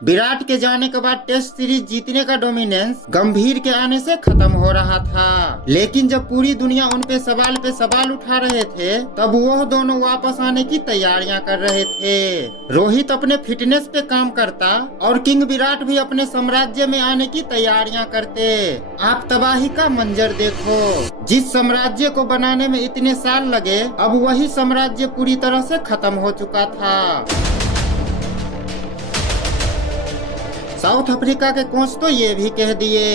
विराट के जाने के बाद टेस्ट सीरीज जीतने का डोमिनेंस गंभीर के आने से खत्म हो रहा था, लेकिन जब पूरी दुनिया उन पे सवाल उठा रहे थे तब वह दोनों वापस आने की तैयारियां कर रहे थे। रोहित अपने फिटनेस पे काम करता और किंग विराट भी अपने साम्राज्य में आने की तैयारियां करते। आप तबाही का मंजर देखो। जिस साम्राज्य को बनाने में इतने साल लगे, अब वही साम्राज्य पूरी तरह से खत्म हो चुका था। साउथ अफ्रीका के कोच तो ये भी कह दिए।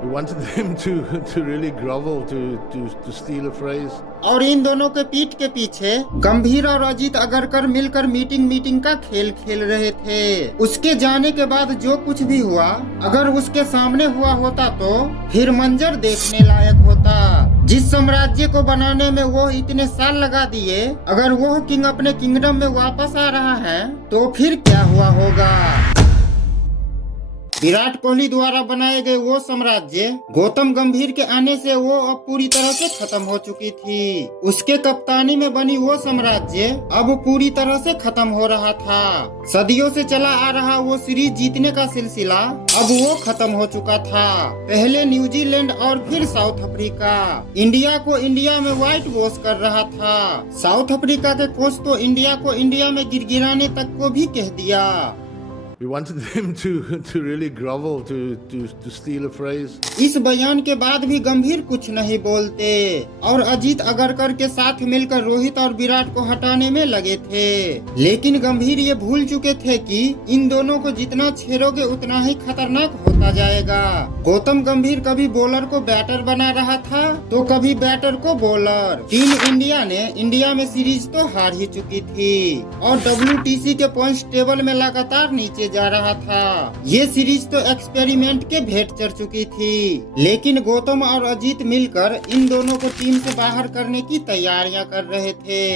We wanted them to really grovel, to steal a phrase. और इन दोनों के पीठ के पीछे गंभीर और अजीत अगरकर मिलकर मीटिंग का खेल खेल रहे थे। उसके जाने के बाद जो कुछ भी हुआ, अगर उसके सामने हुआ होता तो फिर मंजर देखने लायक होता। जिस साम्राज्य को बनाने में वो इतने साल लगा दिए, अगर वो किंग अपने किंगडम में वापस आ रहा है तो फिर क्या हुआ होगा। विराट कोहली द्वारा बनाए गए वो साम्राज्य गौतम गंभीर के आने से वो अब पूरी तरह से खत्म हो चुकी थी। उसके कप्तानी में बनी वो साम्राज्य अब पूरी तरह से खत्म हो रहा था। सदियों से चला आ रहा वो सीरीज जीतने का सिलसिला अब वो खत्म हो चुका था। पहले न्यूजीलैंड और फिर साउथ अफ्रीका इंडिया को इंडिया में व्हाइट वॉश कर रहा था। साउथ अफ्रीका के कोच तो इंडिया को इंडिया में गिड़गिड़ाने तक को भी कह दिया। We wanted them to really grovel, to steal a phrase. इस बयान के बाद भी गंभीर कुछ नहीं बोलते और अजीत अगरकर के साथ मिलकर रोहित और विराट को हटाने में लगे थे। लेकिन गंभीर ये भूल चुके थे कि इन दोनों को जितना छेड़ोगे उतना ही खतरनाक होता जाएगा। गौतम गंभीर कभी बॉलर को बैटर बना रहा था तो कभी बैटर को बॉलर। टीम इंडिया ने इंडिया में सीरीज तो हार ही चुकी थी और WTC के पॉइंट्स टेबल में लगातार नीचे जा रहा था। ये सीरीज तो एक्सपेरिमेंट के भेंट चढ़ चुकी थी, लेकिन गौतम और अजीत मिलकर इन दोनों को टीम से बाहर करने की तैयारियां कर रहे थे।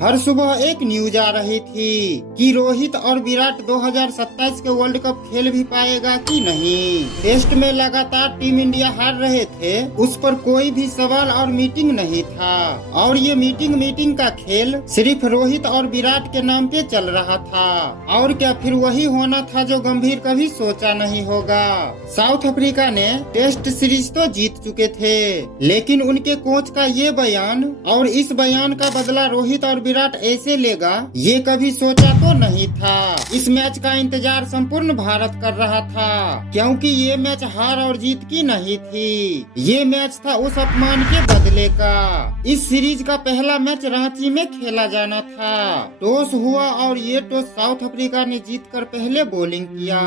हर सुबह एक न्यूज आ रही थी कि रोहित और विराट 2027 के वर्ल्ड कप खेल भी पाएगा कि नहीं। टेस्ट में लगातार टीम इंडिया हार रहे थे, उस पर कोई भी सवाल और मीटिंग नहीं था और ये मीटिंग का खेल सिर्फ रोहित और विराट के नाम पे चल रहा था। और क्या फिर वही होना था जो गंभीर कभी सोचा नहीं होगा। साउथ अफ्रीका ने टेस्ट सीरीज तो जीत चुके थे, लेकिन उनके कोच का ये बयान और इस बयान का बदला रोहित और विराट ऐसे लेगा, ये कभी सोचा तो नहीं था। इस मैच का इंतजार संपूर्ण भारत कर रहा था, क्योंकि ये मैच हार और जीत की नहीं थी। ये मैच था उस अपमान के बदले का। इस सीरीज का पहला मैच रांची में खेला जाना था। टॉस हुआ और ये टॉस साउथ अफ्रीका ने जीतकर पहले बॉलिंग किया।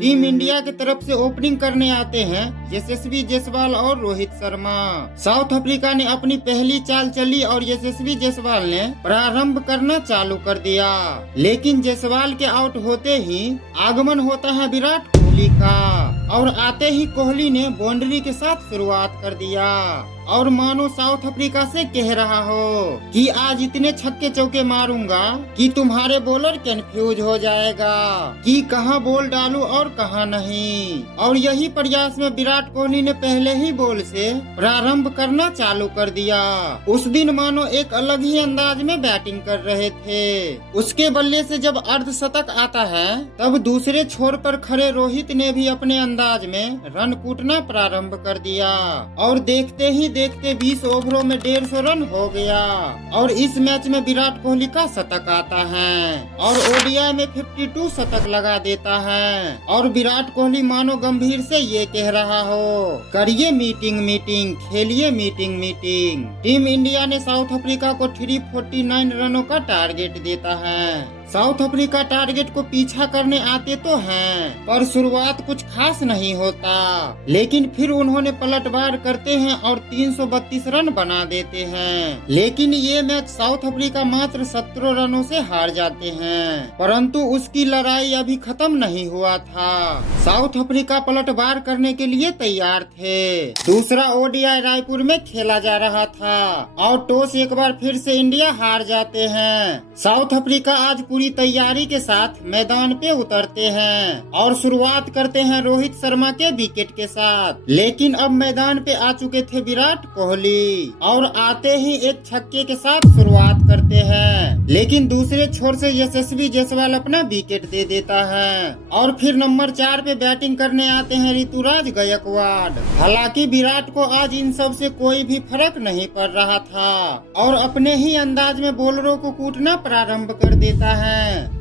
टीम इंडिया की तरफ से ओपनिंग करने आते हैं यशस्वी जायसवाल और रोहित शर्मा। साउथ अफ्रीका ने अपनी पहली चाल चली और यशस्वी जायसवाल ने प्रारंभ करना चालू कर दिया, लेकिन जायसवाल के आउट होते ही आगमन होता है विराट कोहली का और आते ही कोहली ने बाउंड्री के साथ शुरुआत कर दिया और मानो साउथ अफ्रीका से कह रहा हो कि आज इतने छक्के चौके मारूंगा कि तुम्हारे बॉलर कंफ्यूज हो जाएगा कि कहां बॉल डालूं और कहां नहीं। और यही प्रयास में विराट कोहली ने पहले ही बॉल से प्रारंभ करना चालू कर दिया। उस दिन मानो एक अलग ही अंदाज में बैटिंग कर रहे थे। उसके बल्ले से जब अर्धशतक आता है तब दूसरे छोर पर खड़े रोहित ने भी अपने अंदाज में रन कूटना प्रारंभ कर दिया और देखते ही देखते 20 ओवरों में 150 रन हो गया और इस मैच में विराट कोहली का शतक आता है और ओडीआई में 52 शतक लगा देता है। और विराट कोहली मानो गंभीर से ये कह रहा हो, करिए मीटिंग खेलिए मीटिंग। टीम इंडिया ने साउथ अफ्रीका को 349 रनों का टारगेट देता है। साउथ अफ्रीका टारगेट को पीछा करने आते तो हैं, पर शुरुआत कुछ खास नहीं होता, लेकिन फिर उन्होंने पलटवार करते हैं और 332 रन बना देते हैं। लेकिन ये मैच साउथ अफ्रीका मात्र 17 रनों से हार जाते हैं, परंतु उसकी लड़ाई अभी खत्म नहीं हुआ था। साउथ अफ्रीका पलटवार करने के लिए तैयार थे। दूसरा ओडीआई रायपुर में खेला जा रहा था और टॉस एक बार फिर से इंडिया हार जाते हैं। साउथ अफ्रीका आज पूरी तैयारी के साथ मैदान पे उतरते हैं और शुरुआत करते हैं रोहित शर्मा के विकेट के साथ। लेकिन अब मैदान पे आ चुके थे विराट कोहली और आते ही एक छक्के के साथ शुरुआत करते हैं, लेकिन दूसरे छोर से यशस्वी जायसवाल अपना विकेट दे देता है और फिर नंबर 4 पे बैटिंग करने आते हैं ऋतुराज गायकवाड़। हालांकि विराट को आज इन सब से कोई भी फर्क नहीं पड़ रहा था और अपने ही अंदाज में बॉलरों को कूटना प्रारंभ कर देता है।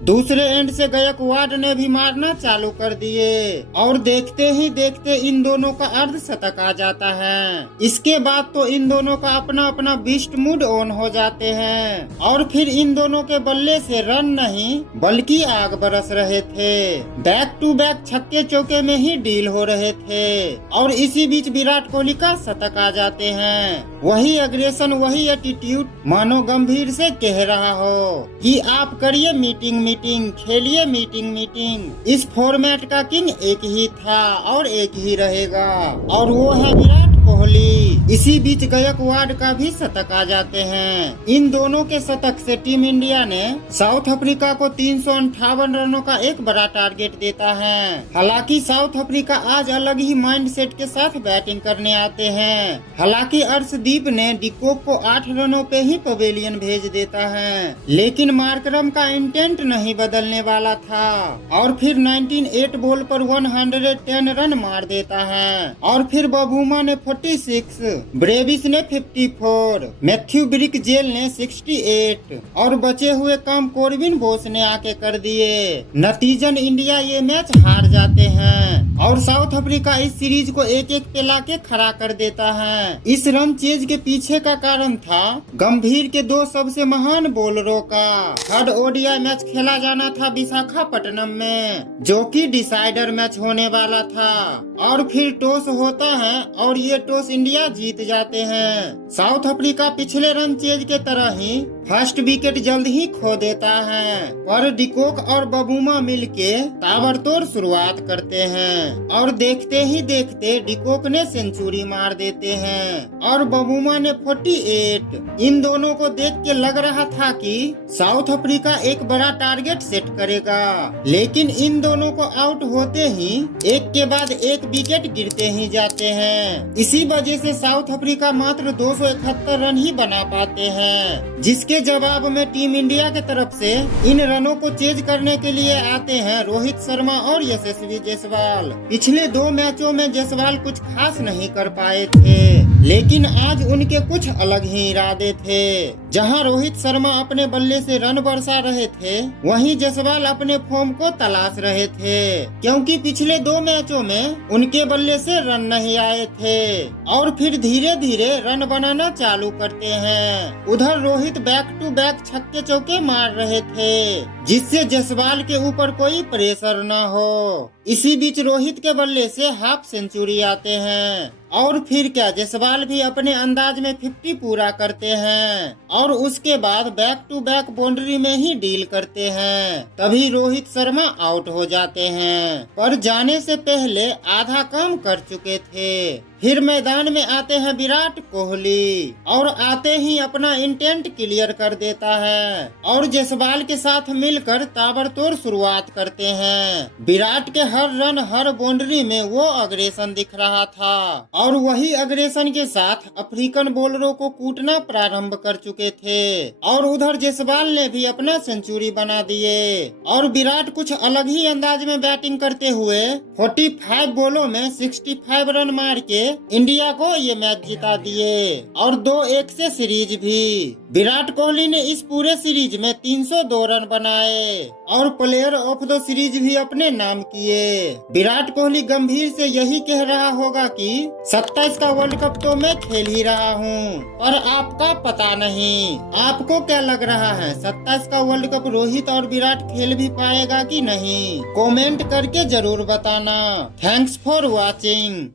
दूसरे एंड से गायकवाड़ ने भी मारना चालू कर दिए और देखते ही देखते इन दोनों का अर्धशतक आ जाता है। इसके बाद तो इन दोनों का अपना अपना बीस्ट मूड ऑन हो जाते हैं और फिर इन दोनों के बल्ले से रन नहीं बल्कि आग बरस रहे थे। बैक टू बैक छक्के चौके में ही डील हो रहे थे और इसी बीच विराट कोहली का शतक आ जाते हैं। वही एग्रेशन, वही एटीट्यूड मानो गंभीर से कह रहा हो कि आप करिए मीटिंग मीटिंग, खेलिए मीटिंग मीटिंग। इस फॉर्मेट का किंग एक ही था और एक ही रहेगा और वो है विराट कोहली। इसी बीच गायकवाड़ का भी शतक आ जाते हैं। इन दोनों के शतक से टीम इंडिया ने साउथ अफ्रीका को 358 रनों का एक बड़ा टारगेट देता है। हालांकि साउथ अफ्रीका आज अलग ही माइंडसेट के साथ बैटिंग करने आते हैं। हालांकि अर्शदीप ने डिकॉक को 8 रनों पे ही पवेलियन भेज देता है, लेकिन मार्करम का इंटेंट नहीं बदलने वाला था और फिर 19 बॉल पर 110 रन मार देता है और फिर बबूमा ने 46, ब्रेविस ने 54, मैथ्यू ब्रिकजेल ने 68 और बचे हुए काम कॉर्बिन बोस ने आके कर दिए। नतीजन इंडिया ये मैच हार जाते हैं और साउथ अफ्रीका इस सीरीज को 1-1 पे लाके खड़ा कर देता है। इस रन चेज के पीछे का कारण था गंभीर के 2 सबसे महान बॉलरों का। थर्ड ओडीआई मैच खेला जाना था विशाखापट्टनम में, जो कि डिसाइडर मैच होने वाला था और फिर टॉस होता है और ये टॉस इंडिया जीत जाते हैं। साउथ अफ्रीका पिछले रन चेज के तरह ही फर्स्ट विकेट जल्द ही खो देता है, पर डिकॉक और बबूमा मिलके ताबड़तोड़ शुरुआत करते हैं और देखते ही देखते डिकॉक ने सेंचुरी मार देते हैं और बबूमा ने 48। इन दोनों को देख के लग रहा था कि साउथ अफ्रीका एक बड़ा टारगेट सेट करेगा, लेकिन इन दोनों को आउट होते ही एक के बाद एक विकेट गिरते ही जाते हैं। इसी वजह से साउथ अफ्रीका मात्र 271 रन ही बना पाते हैं, जिसके जवाब में टीम इंडिया के तरफ से इन रनों को चेज करने के लिए आते हैं रोहित शर्मा और यशस्वी जायसवाल। पिछले 2 मैचों में जायसवाल कुछ खास नहीं कर पाए थे, लेकिन आज उनके कुछ अलग ही इरादे थे। जहां रोहित शर्मा अपने बल्ले से रन बरसा रहे थे, वहीं जायसवाल अपने फॉर्म को तलाश रहे थे, क्योंकि पिछले 2 मैचों में उनके बल्ले से रन नहीं आए थे और फिर धीरे धीरे रन बनाना चालू करते हैं। उधर रोहित बैक टू बैक छक्के चौके मार रहे थे, जिससे जायसवाल के ऊपर कोई प्रेशर न हो। इसी बीच रोहित के बल्ले से हाफ सेंचुरी आते हैं और फिर क्या जायसवाल भी अपने अंदाज में 50 पूरा करते हैं और उसके बाद बैक टू बैक बाउंड्री में ही डील करते हैं। तभी रोहित शर्मा आउट हो जाते हैं, पर जाने से पहले आधा काम कर चुके थे। फिर मैदान में आते हैं विराट कोहली और आते ही अपना इंटेंट क्लियर कर देता है और जायसवाल के साथ मिलकर ताबड़तोड़ शुरुआत करते हैं। विराट के हर रन हर बाउंड्री में वो अग्रेशन दिख रहा था और वही अग्रेशन के साथ अफ्रीकन बॉलरों को कूटना प्रारंभ कर चुके थे और उधर जायसवाल ने भी अपना सेंचुरी बना दिए और विराट कुछ अलग ही अंदाज में बैटिंग करते हुए 45 बॉलों में 65 रन मार के इंडिया को ये मैच जिता दिए और 2-1 से सीरीज भी। विराट कोहली ने इस पूरे सीरीज में 302 रन बनाए और प्लेयर ऑफ द सीरीज भी अपने नाम किए। विराट कोहली गंभीर से यही कह रहा होगा कि 27 का वर्ल्ड कप तो मैं खेल ही रहा हूँ, पर आपका पता नहीं। आपको क्या लग रहा है, 27 का वर्ल्ड कप रोहित और विराट खेल भी पाएगा कि नहीं? कमेंट करके जरूर बताना। Thanks for watching.